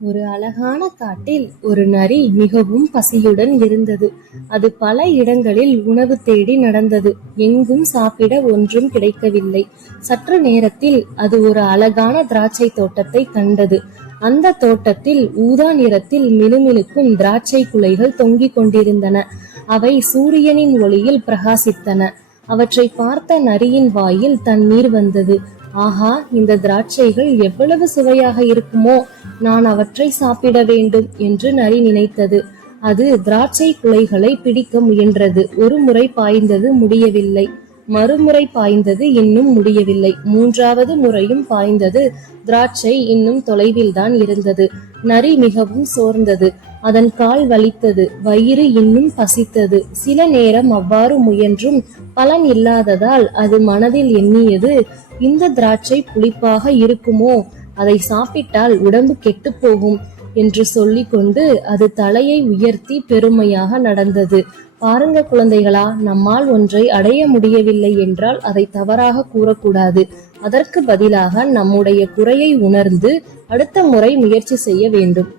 ஒரு அழகான காட்டில் ஒரு நரி மிகவும் பசியுடன் இருந்தது. அது பல இடங்களில் உணவு தேடி நடந்தது. எங்கும் சாப்பிட ஒன்றும் கிடைக்கவில்லை. சற்று நேரத்தில் அது ஒரு அழகான திராட்சை தோட்டத்தை கண்டது. அந்த தோட்டத்தில் ஊதா நிறத்தில் மினுமினுக்கும் திராட்சை குலைகள் தொங்கிக் கொண்டிருந்தன. அவை சூரியனின் ஒளியில் பிரகாசித்தன. அவற்றை பார்த்த நரியின் வாயில் தண்ணீர் வந்தது. ஆஹா இந்த திராட்சைகள் எவ்வளவு சுவையாக இருக்குமோ நான் அவற்றை சாப்பிட வேண்டும் என்று நரி நினைத்தது. அது திராட்சை குலைகளை பிடிக்க முயன்றது. ஒரு முறை பாய்ந்தது முடியவில்லை. மறுமுறை பாய்ந்தது இன்னும் முடியவில்லை. மூன்றாவது முறையும் பாய்ந்தது. திராட்சை இன்னும் தொலைவில்தான் இருந்தது. நரி மிகவும் சோர்ந்தது. அதன் கால் வலித்தது. வயிறு இன்னும் பசித்தது. சில நேரம் அவ்வாறு முயன்றும் பலன் இல்லாததால் அது மனதில் எண்ணியது இந்த திராட்சை புளிப்பாக இருக்குமோ? அதை சாப்பிட்டால் உடம்பு கெட்டுப் போகும். என்று சொல்லிக்கொண்டு அது தலையை உயர்த்தி பெருமையாக நடந்தது. பாருங்க குழந்தைகளா நம்மால் ஒன்றை அடைய முடியவில்லை என்றால் அதை தவறாக கூறக்கூடாது. அதற்கு பதிலாக நம்முடைய குறையை உணர்ந்து அடுத்த முறை முயற்சி செய்ய வேண்டும்.